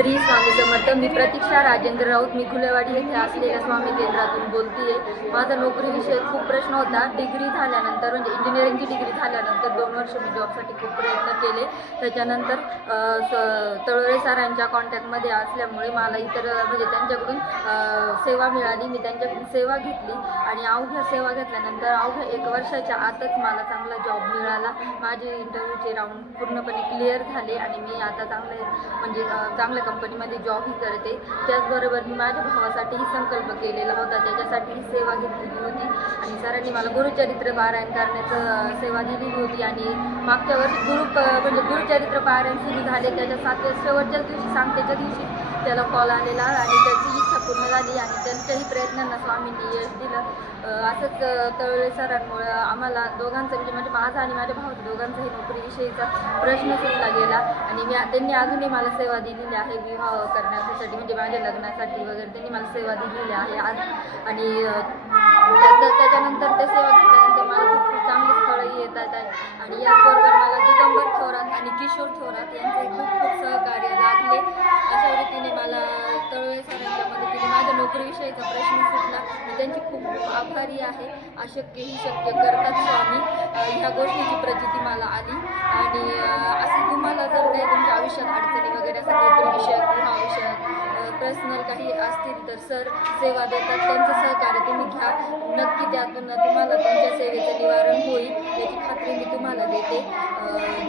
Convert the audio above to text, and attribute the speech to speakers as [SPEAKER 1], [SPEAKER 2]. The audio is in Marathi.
[SPEAKER 1] श्री स्वामी समर्थ मी प्रतीक्षा राजेंद्र राऊत मी खुलेवाडी येथे असलेल्या स्वामी केंद्रातून बोलतीये. माझा नोकरीविषयी खूप प्रश्न होता. डिग्री झाल्यानंतर म्हणजे इंजिनिअरिंगची डिग्री झाल्यानंतर दोन वर्ष मी जॉबसाठी खूप प्रयत्न केले. त्याच्यानंतर स- तळोळे सरांच्या कॉन्टॅक्टमध्ये असल्यामुळे मला इतर म्हणजे त्यांच्याकडून सेवा मिळाली. मी त्यांच्याकडून सेवा घेतली आणि अवघ्या सेवा घेतल्यानंतर अवघ्या एक वर्षाच्या आतच मला चांगला जॉब मिळाला. माझे इंटरव्ह्यूचे राऊंड पूर्णपणे क्लिअर झाले आणि मी आता चांगले म्हणजे चांगल्या कंपनीमध्ये जॉबही करते. त्याचबरोबर मी माझ्या भावासाठीही संकल्प केलेला होता. त्याच्यासाठीही सेवा घेतलेली होती. आणि सरांनी मला गुरुचरित्र पारायण करण्याचं सेवा दिलेली होती. आणि मागच्या वर्षी गुरु म्हणजे गुरुचरित्र पारायण सुरू झाले. त्याच्या सातव्या शेवटच्या दिवशी सांगतेच्या दिवशी त्याला कॉल आलेला आणि त्याची इच्छा पूर्ण झाली आणि त्यांच्याही प्रयत्नांना स्वामींनी यश दिलं. असंच तळवे सरांमुळं आम्हाला दोघांचं म्हणजे म्हणजे माझा आणि माझ्या भावाचा दोघांचाही नोकरीविषयीचा प्रश्न सुटला गेला. आणि मी त्यांनी अजूनही मला सेवा दिलेली आहे विवाह करण्यासाठी म्हणजे माझ्या लग्नासाठी वगैरे त्यांनी मला सेवा दिलेली आहे आज. आणि अ, त्या- त्याच्यानंतर ते सेवा घेतल्यानंतर मला खूप खूप चांगली स्थळंही येतात आणि याचबरोबर मला दिगंबर थोरात आणि किशोर थोरात यांचे खूप खूप सहकार्य सरांच्या माझ्या नोकरीविषयीचा प्रश्न सुटला. मी त्यांची खूप खूप आभारी आहे. अशक्य ही शक्य करतात स्वामी. ह्या गोष्टीची प्रचिती मला आली. आणि असं तुम्हाला जर काही तुमच्या आयुष्यात अडचणी वगैरे असं नोकरीविषयक विवाहाविषयक पर्सनल काही असतील तर सर सेवा देतात. त्यांचं सहकार्य तुम्ही घ्या. नक्की त्यातून तुम्हाला तुमच्या सेवेचं निवारण होईल. याची खात्री मी तुम्हाला देते.